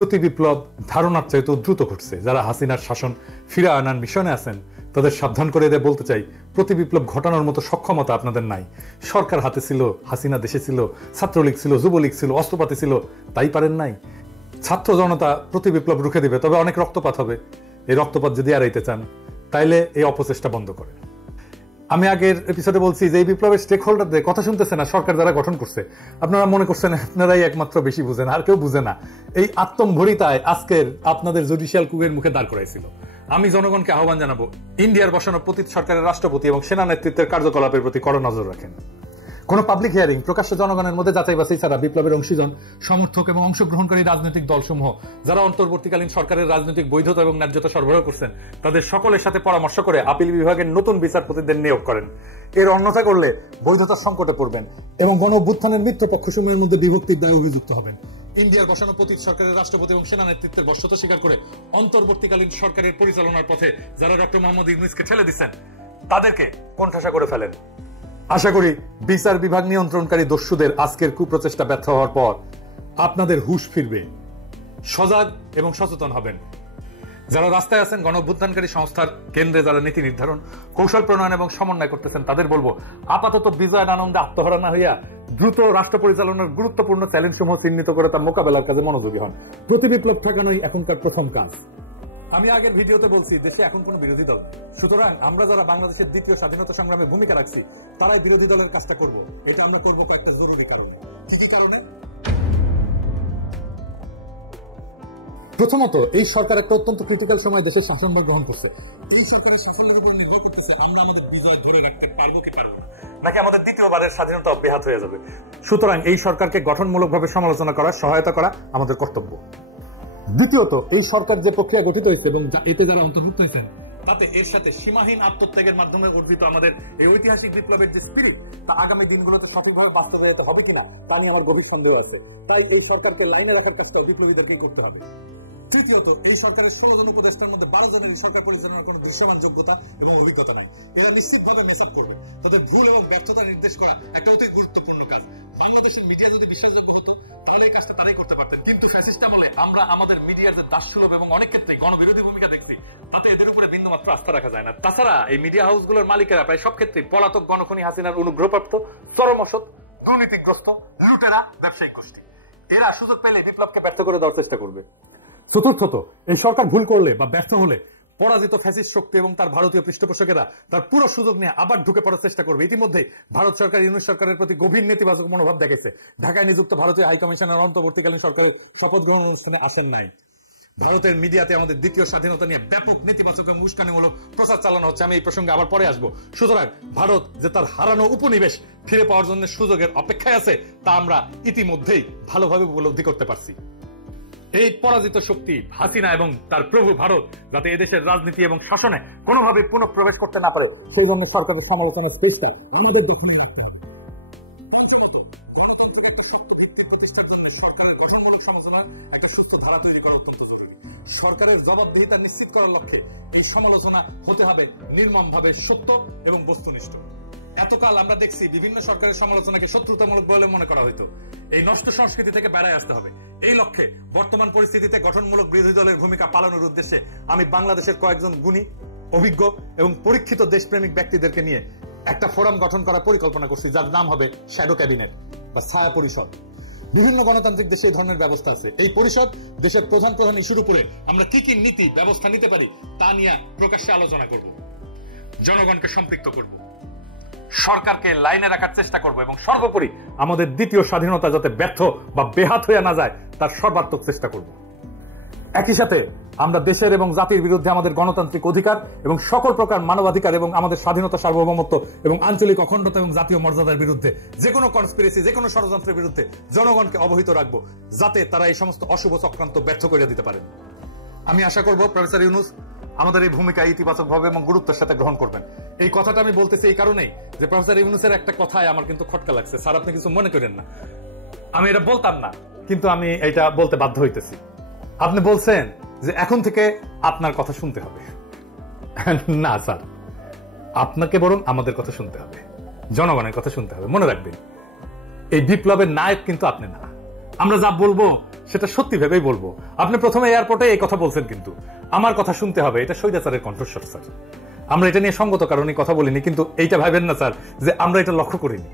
প্রতি বিপ্লব ধারণার চাইতে দ্রুত ঘটছে। যারা হাসিনার শাসন ফিরে আনার মিশনে আছেন তাদের সাবধান করে দিয়ে বলতে চাই, প্রতি বিপ্লব ঘটানোর মতো সক্ষমতা আপনাদের নাই। সরকার হাতে ছিল, হাসিনা দেশে ছিল, ছাত্রলীগ ছিল, যুবলীগ ছিল, অস্ত্রপাতি ছিল, তাই পারেন নাই। ছাত্র জনতা প্রতি বিপ্লব রুখে দিবে, তবে অনেক রক্তপাত হবে। এই রক্তপাত যদি এড়াইতে চান তাইলে এই অপচেষ্টা বন্ধ করেন। আমি আগের এপিসোডে বলছি যে এই বিপ্লবের স্টেক হোল্ডারদের কথা শুনতেছে না সরকার যারা গঠন করছে। আপনারা মনে করছেন আপনারাই একমাত্র বেশি বুঝেন, আর কেউ বুঝে না। এই আত্মম্ভরিতায় আজকের আপনাদের জুডিশিয়াল কুয়ের মুখে দাঁড় করাইছিল। আমি জনগণকে আহ্বান জানাবো, ইন্ডিয়ার বসানো পতিত সরকারের রাষ্ট্রপতি এবং সেনা নেতৃত্বের কার্যকলাপের প্রতি কড়া নজর রাখেন। কোন পাবলিক হিয়ারিং প্রকাশ্য জনগণের মধ্যে যাচাই বাছাই ছাড়া বিপ্লবের অংশীজন, সমর্থক এবং অংশগ্রহণকারী রাজনৈতিক দলসমূহ যারা অন্তর্বর্তীকালীন সরকারের রাজনৈতিক বৈধতা এবং ন্যায্যতা সরবরাহ করছেন তাদের সকলের সাথে পরামর্শ করে আপিল বিভাগের নতুন বিচারপতিদের নিয়োগ করেন। এর অন্যথা করলে বৈধতার সংকটে পড়বেন এবং গণ অভ্যুত্থানের মিত্রপক্ষসমূহের মধ্যে বিভক্তির দায়ে অভিযুক্ত হবেন। ইন্ডিয়ার বসানো পতিত সরকারের রাষ্ট্রপতি এবং সেনা নেতৃত্বের বশ্যতা স্বীকার করে অন্তর্বর্তীকালীন সরকারের পরিচালনার পথে যারা ডক্টর মোহাম্মদ ইউনূসকে ঠেলে দিচ্ছেন তাদেরকে কোণঠাসা করে ফেলেন। আশা করি বিচার বিভাগ নিয়ন্ত্রণকারী দস্যুদের আজকের কুপ্রচেষ্টা ব্যর্থ হওয়ার পর আপনাদের হুঁশ ফিরবে, সজাগ এবং সচেতন হবেন। যারা রাস্তায় আছেন, গণ অভ্যুত্থানকারী সংস্থার কেন্দ্রে যারা নীতি নির্ধারণ, কৌশল প্রণয়ন এবং সমন্বয় করতেছেন তাদের বলবো, আপাতত বিজয়ের আনন্দে আত্মহারা না হইয়া দ্রুত রাষ্ট্র পরিচালনার গুরুত্বপূর্ণ চ্যালেঞ্জ সমূহ চিহ্নিত করে তার মোকাবেলার কাজে মনোযোগী হন। প্রতি বিপ্লব ঠেকানোই এখনকার প্রথম কাজ। আমি আগের ভিডিওতে বলছি দেশে এখন কোন বিরোধী দল, সুতরাং আমরা যারা বাংলাদেশের দ্বিতীয় স্বাধীনতা সংগ্রামে ভূমিকা রাখছি তারাই বিরোধী দলের কাজটা করব। এটা আমরা করবো কয়েকটা জরুরি কারণে। কি কি কারণে? প্রথমত, এই সরকার একটা অত্যন্ত ক্রিটিক্যাল সময় দেশের শাসনভার গ্রহণ করছে। এই সরকারের শাসনের উপর নির্ভর করতেছে আমরা আমাদের বিজয় ধরে রাখতে পারবো কি পারবো না, নাকি আমাদের দ্বিতীয়বারের স্বাধীনতা অব্যাহত হয়ে যাবে। সুতরাং এই সরকারকে গঠনমূলকভাবে সমালোচনা করা, সহায়তা করা আমাদের কর্তব্য। দ্বিতীয়ত, এই সরকার যে প্রক্রিয়া গঠিত হয়েছে এবং এতে যারা অন্তর্ভুক্ত হয়েছেন তাতে এর সাথে সীমাহীন আত্মত্যাগের মাধ্যমে অর্জিত আমাদের এই ঐতিহাসিক বিপ্লবের যে স্পিরিট তা আগামী দিনগুলোতে সঠিকভাবে বাস্তবায়িত হবে কিনা তা নিয়ে আমার গভীর সন্দেহ আছে। তাই এই সরকারকে লাইনে রাখার কাজটাও বিপ্লবীদেরকেই করতে হবে। তৃতীয়ত, এই সরকারের 16 জন উপদেষ্টার মধ্যে 12 জনের সরকার পরিচালনার কোনো দৃশ্যমান যোগ্যতা এবং অভিজ্ঞতা নাই। এরা নিশ্চিতভাবে মেসআপ করবে। তাদের ভুল এবং ব্যর্থতা নির্দেশ করা একটা অতি গুরুত্বপূর্ণ কাজ। বাংলাদেশের মিডিয়া যদি বিশ্বাসযোগ্য হতো তাহলে এই কাজটা তারাই করতে পারতেন, কিন্তু ফ্যাসিস্ট আমলে আমরা আমাদের মিডিয়ার যে দাসসুলভ এবং অনেক ক্ষেত্রে গণবিরোধী ভূমিকা দেখছি তাতে এদের উপরে বিন্দুমাত্র আস্থা রাখা যায় না। তাছাড়া এই মিডিয়া হাউসগুলোর মালিকেরা প্রায় সব ক্ষেত্রেই পলাতক গণখনি হাসিনার অনুগ্রহপ্রাপ্ত, চরম অসৎ, দুর্নীতিগ্রস্ত, লুটেরা ব্যবসায়িক গোষ্ঠী। এরা সুযোগ পেলে বিপ্লবকে ব্যর্থ করে দেওয়ার চেষ্টা করবে। চতুর্থত, এই সরকার ভুল করলে বা ব্যর্থ হলে পরাজিত ফ্যাসিস্ট শক্তি এবং তার ভারতীয় পৃষ্ঠপোষকেরা তার পুরো সুযোগ নিয়ে আবার ঢুকে পড়ার চেষ্টা করবে। ইতিমধ্যে ভারত সরকার ইউনূস সরকারের প্রতি গভীর নেতিবাচক মনোভাব দেখেছে। ঢাকায় নিযুক্ত ভারতীয় হাইকমিশনার অন্তর্বর্তীকালীন সরকারের শপথ গ্রহণ অনুষ্ঠানে আসেন নাই। ভারতের মিডিয়াতে আমাদের দ্বিতীয় স্বাধীনতা নিয়ে ব্যাপক নেতিবাচক এবং উস্কানিমূলক প্রচার চালানো হচ্ছে। আমি এই প্রসঙ্গে আবার পরে আসবো। সুতরাং ভারত যে তার হারানো উপনিবেশ ফিরে পাওয়ার জন্য সুযোগের অপেক্ষায় আছে তা আমরা ইতিমধ্যেই ভালোভাবে উপলব্ধি করতে পারছি। এই পরাজিত শক্তি হাসিনা এবং তার প্রভু ভারত যাতে এদেশের রাজনীতি এবং শাসনে কোনোভাবে পুনঃপ্রবেশ করতে না পারে সেই জন্য সরকারের সমালোচনার স্পেসটা আমাদের দেখে সরকারের জবাবদিহিতা নিশ্চিত করার লক্ষ্যে এই সমালোচনা হতে হবে নির্মমভাবে সত্য এবং বস্তুনিষ্ঠ। এতকাল আমরা দেখছি বিভিন্ন সরকারের সমালোচনাকে শত্রুতামূলক বলে মনে করা হইতো। এই নষ্ট সংস্কৃতি থেকে বেড়ায় আসতে হবে। এই লক্ষ্যে বর্তমান পরিস্থিতিতে গঠনমূলক বিরোধী দলের ভূমিকা পালনের উদ্দেশ্যে আমি বাংলাদেশের কয়েকজন গুণী, অভিজ্ঞ এবং পরীক্ষিত দেশপ্রেমিক ব্যক্তিদেরকে নিয়ে একটা ফোরাম গঠন করার পরিকল্পনা করছি, যার নাম হবে শ্যাডো ক্যাবিনেট বা ছায়া পরিষদ। বিভিন্ন গণতান্ত্রিক দেশে এই ধরনের ব্যবস্থা আছে। এই পরিষদ দেশের প্রধান প্রধান ইস্যুর উপরে আমরা কি কি নীতি ব্যবস্থা নিতে পারি তা নিয়ে প্রকাশ্যে আলোচনা করব, জনগণকে সম্পৃক্ত করব, সরকারকে লাইনে রাখার চেষ্টা করব এবং সর্বোপরি আমাদের দ্বিতীয় স্বাধীনতা যাতে ব্যর্থ বা বেহাত হয়ে না যায় তার সর্বাত্মক চেষ্টা করব। একই সাথে আমরা দেশের এবং জাতির বিরুদ্ধে আমাদের গণতান্ত্রিক অধিকার এবং সকল প্রকার মানবাধিকার এবং আমাদের স্বাধীনতা, সার্বভৌমত্ব এবং আঞ্চলিক অখণ্ডতা এবং জাতীয় মর্যাদার বিরুদ্ধে যে কোনো কনস্পিরেসি, যে কোনো ষড়যন্ত্রের বিরুদ্ধে জনগণকে অবহিত রাখবো যাতে তারা এই সমস্ত অশুভ চক্রান্ত ব্যর্থ করে দিতে পারেন। আমি আশা করব প্রফেসর ইউনূস আমাদের এই ভূমিকা ইতিবাচকভাবে এবং গুরুত্বের সাথে গ্রহণ করবেন। এই কথাটা আমি বলতেছি এই কারণেই যে প্রফেসর ইউনূসের একটা কথায় আমার কিন্তু খটকা লাগছে। স্যার, আপনি কিছু মনে করেন না, আমি এটা বলতাম না, কিন্তু আমি এটা বলতে বাধ্য হইতেছি। আপনি বলছেন যে এখন থেকে আপনার কথা শুনতে হবে। না স্যার, আপনাকে বরং আমাদের কথা শুনতে হবে, জনগণের কথা শুনতে হবে। মনে রাখবেন, এই বিপ্লবের নায়ক কিন্তু আপনি না। আমরা যা বলবো সেটা সত্যি ভেবেই বলবো। আপনি প্রথমে এয়ারপোর্টে এই কথা বলছেন, কিন্তু আমার কথা শুনতে হবে, এটা স্বৈরাচারের কণ্ঠস্বর স্যার। আমরা এটা নিয়ে সঙ্গত কারণে কথা বলিনি, কিন্তু এইটা ভাবেন না স্যার যে আমরা এটা লক্ষ্য করিনি।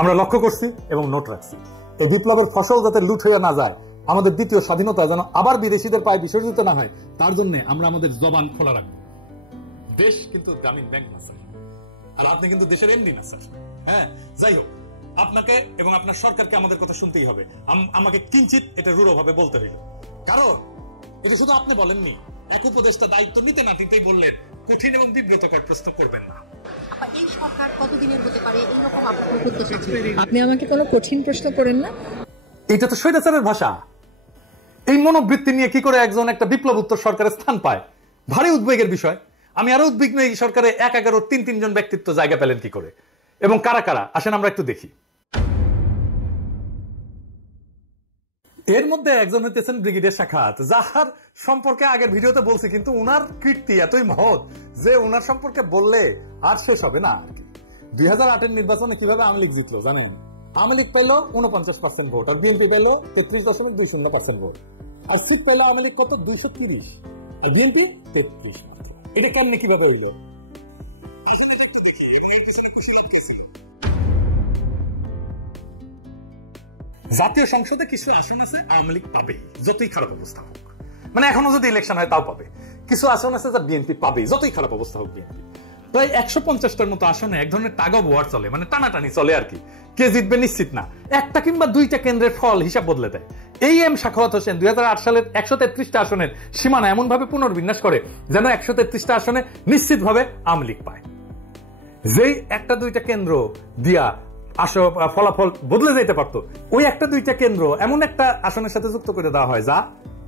আমরা লক্ষ্য করছি এবং নোট রাখছি। এই বিপ্লবের ফসল যাতে লুট হয়ে না যায়, আমাদের দ্বিতীয় স্বাধীনতা যেন আবার বিদেশিদের পায়ে বিসর্জিত না হয়, তার জন্য আমরা আমাদের জবান খোলা রাখবো। দেশ কিন্তু গ্রামীণ ব্যাংক না স্যার, আর আপনি কিন্তু দেশের এমডি না স্যার। হ্যাঁ, যাই হোক, আপনাকে এবং আপনার সরকারকে আমাদের কথা শুনতেই হবে। আমাকে কিঞ্চিত এটা রূঢ়ভাবে বলতে হইল, কারণ এটা শুধু আপনি বলেননি, এক উপদেষ্টা দায়িত্ব নিতে না নিতেই বললেন কঠিন এবং বিব্রতকর প্রশ্ন করবেন না। এই সরকার কতদিনের হতে পারে এরকম আপনার প্রত্যাশা ছিল? আপনি আমাকে কোনো কঠিন প্রশ্ন করেন না। এটা তো স্বৈরাচারের ভাষা। এই মনোবৃত্তি নিয়ে কি করে একজন একটা বিপ্লব উত্তর সরকারের স্থান পায়, ভারী উদ্বেগের বিষয়। আমি আরো উদ্বিগ্ন, এই সরকারে ১-১১ তিন জন ব্যক্তিত্ব জায়গা পেলেন কি করে এবং কারা কারা, আসেন আমরা একটু দেখি। এর মধ্যে একজন হইতেছেন ব্রিগেডিয়ার সাখাত, যার সম্পর্কে আগের ভিডিওতে বলছি, কিন্তু উনার কীর্তি এতই মহৎ যে উনার সম্পর্কে বললে আর শেষ হবে না। 2008-এর নির্বাচনে কিভাবে আওয়ামী লীগ জিতলো জানেন? আওয়ামী লীগ পেল 49% ভোট, আর বিএনপি পেল 33.20% ভোট। আর সিট পেল আওয়ামী লীগ কত? 230, বিএনপি 33 মাত্র। এটা কেমনে কিভাবে হইলো? জাতীয় সংসদে কিছু আসন আছে আওয়ামী লীগ পাবে, যতই খারাপ অবস্থা হোক। মানে এখনো যদি ইলেকশন হয় তাও পাবে। কিছু আসন আছে যা বিএনপি পাবে, যতই খারাপ অবস্থা হোক। বিএনপি প্রায় 150টার মতো আসনে এক ধরনের টাগ অফ ওয়ার চলে, মানে টানাটানি চলে আর কি। কে জিতবে নিশ্চিত না। একটা কিংবা দুইটা কেন্দ্রের ফল হিসাব বদলে দেয়। এই এম সাখাওয়াত হোসেন 2008 সালের 133টা আসনের সীমানা এমন ভাবে পুনর্বিন্যাস করে যেন 133টা আসনে নিশ্চিতভাবে আওয়ামী লীগ পায়। যেই একটা দুইটা কেন্দ্র দিয়া ফলাফল বদলে যেতে পারতো, ওই একটা দুইটা কেন্দ্র এমন একটা আসনের সাথে যুক্ত করে দেওয়া হয় যা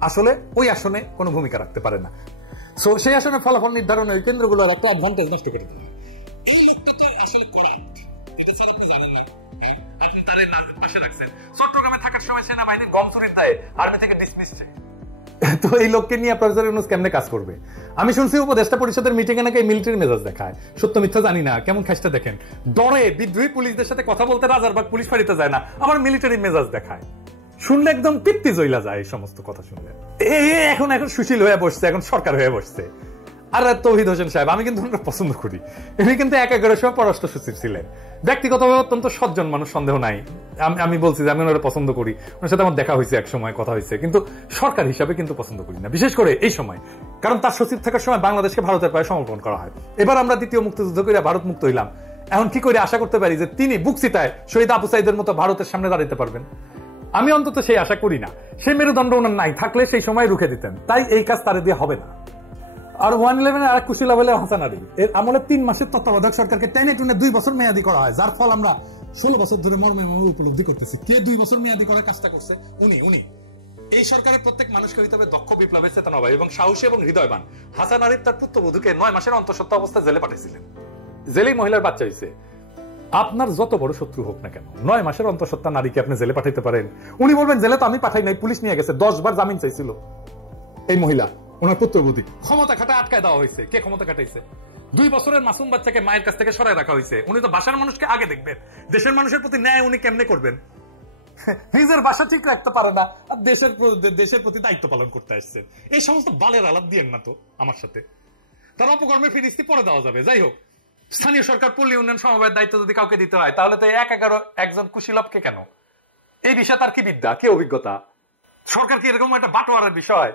আসলে ওই আসনে কোনো ভূমিকা রাখতে পারে না। সো সেই আসনে ফলাফল নির্ধারণে ওই কেন্দ্রগুলোর একটা অ্যাডভান্টেজ নষ্ট করে দেয়। এই লোকটা তো আসলে করাপ্ট, এটা স্যার আপনি জানেন না। আপনি তারে পাশে রাখছেন, চট্টগ্রামে থাকার সময় সেনাবাহিনীর গম চুরির দায়ে আর্মি থেকে ডিসমিস চাই। তো এই লোককে নিয়ে প্রফেসর ইউনূস কেমনে কাজ করবে? আমি শুনছি উপদেষ্টা পরিষদের মিটিং এ নাকি মিলিটারি মেজাজ দেখায়। সত্য মিথ্যা জানি না, কেমন খাসটা দেখেন, ডরে বিদ্রোহী পুলিশদের সাথে কথা বলতে রাজারবাগ পুলিশ ফাঁড়িতে যায় না, আবার মিলিটারি মেজাজ দেখায়। শুনলে একদম তৃপ্তি জইলা যায় এই সমস্ত কথা শুনলে। এখন সুশীল হয়ে বসছে, এখন সরকার হয়ে বসছে। আর তৌহিদ হোসেন সাহেব, আমি কিন্তু ওনারা পছন্দ করি। ইনি কিন্তু 11 সময় পররাষ্ট্র সচিব ছিলেন, ব্যক্তিগতভাবে অত্যন্ত সজ্জন মানুষ, সন্দেহ নাই। আমি বলছি যে আমি ওনারা পছন্দ করি, ওনার সাথে আমার দেখা হয়েছে, এক সময় কথা হয়েছে, কিন্তু সরকার হিসাবে কিন্তু পছন্দ করি না, বিশেষ করে এই সময়। কারণ তার সচিব থাকার সময় বাংলাদেশকে ভারতের পায়ে সমর্পণ করা হয়। এবার আমরা দ্বিতীয় মুক্তিযুদ্ধ করে ভারত মুক্ত হইলাম, এখন কি করে আশা করতে পারি যে তিনি বুকচিতায় শহীদ আবু সাইদের মতো ভারতের সামনে দাঁড়াতে পারবেন? আমি অন্তত সেই আশা করি না। সেই মেরুদণ্ড ওনার নাই, থাকলে সেই সময় রুখে দিতেন। তাই এই কাজ তারে দিয়ে হবে না। আর 111 আর কুশিলা বলে হাসান আলী এর আমলে 3 মাসের তত্ত্বাবধায়ক সরকারকে টেনে টুনে 2 বছর মেয়াদি করা হয়, যার ফল আমরা 16 বছর ধরে মর্মে উপলব্ধি করতেছি। কে 2 বছর মেয়াদি করার কাজটা করছে? উনি। এই সরকারের প্রত্যেক মানুষকে হইতে হবে দক্ষ বিপ্লবের চেতনাবান এবং সাহসী এবং হৃদয়বান। হাসান আলী তার পুত্রবধূকে 9 মাসের অন্তঃসত্ত্বা অবস্থায় জেলে পাঠিয়েছিলেন। জেলেই মহিলার বাচ্চা হয়েছে। আপনার যত বড় শত্রু হোক না কেন, 9 মাসের অন্তঃসত্ত্বা নারীকে আপনি জেলে পাঠাইতে পারেন? উনি বলবেন জেলে তো আমি পাঠাই নাই, পুলিশ নিয়ে গেছে। 10 বার জামিন চাইছিল এই মহিলা, ওনার পুত্রবধূ। ক্ষমতা খাটা আটকায় দেওয়া হয়েছে। কে ক্ষমতা খাটাইছে? 2 বছরের মাসুম বাচ্চাকে মায়ের কাছ থেকে সরায় রাখা হয়েছে। উনি তো বাসার মানুষকে আগে দেখবেন, দেশের মানুষের প্রতি ন্যায় উনি কেমনে করবেন? নিজের বাসা ঠিক রাখতে পারে না, আর দেশের প্রতি দায়িত্ব পালন করতে আসছেন। এই সমস্ত বালের আলাপ দিয়েন না তো আমার সাথে। তার অপকর্মের ফিরিস্তি পরে দেওয়া যাবে। যাই হোক, স্থানীয় সরকার পল্লী উন্নয়ন সমবায়ের দায়িত্ব যদি কাউকে দিতে হয়, তাহলে তো 1-11 একজন কুশীলবকে কেন? এই বিষয়ে তার কি বিদ্যা, কি অভিজ্ঞতা? সরকার কি এরকম একটা বাটোয়ারার বিষয়?